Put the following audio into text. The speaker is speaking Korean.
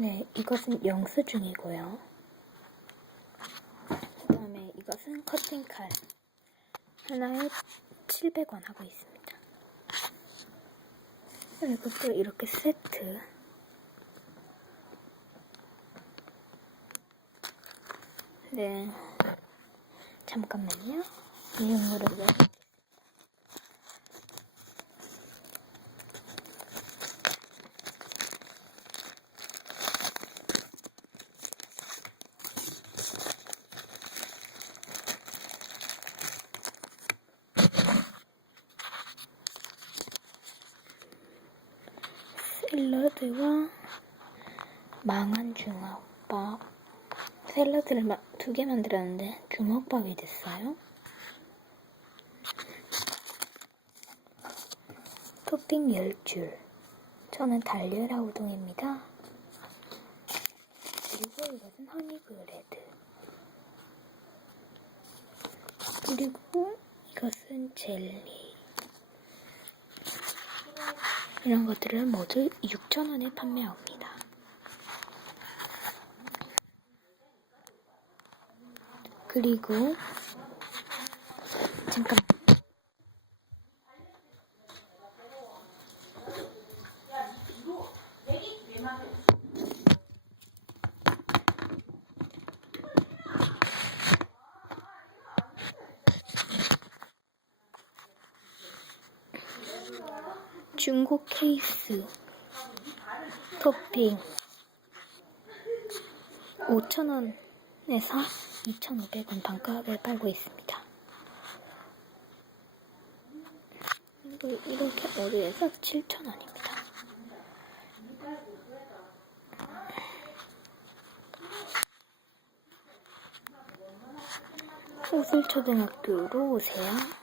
네, 이것은 영수증이고요. 그 다음에 이것은 커팅칼. 하나에 700원 하고 있습니다. 이것도 이렇게 세트. 네. 잠깐만요. 이용으로 왜? 샐러드와 망한 주먹밥. 샐러드를 두 개 만들었는데 주먹밥이 됐어요. 토핑 10줄. 저는 달걀아 우동입니다. 그리고 이것은 허니브레드. 그리고 이것은 젤리. 이런 것들을 모두 6,000원에 판매합니다. 그리고 잠깐 중고 케이스 토핑 5,000원에서 2,500원 반가하게 팔고 있습니다. 그리고 이렇게 어디에서 7,000원입니다. 호술초등학교로 오세요.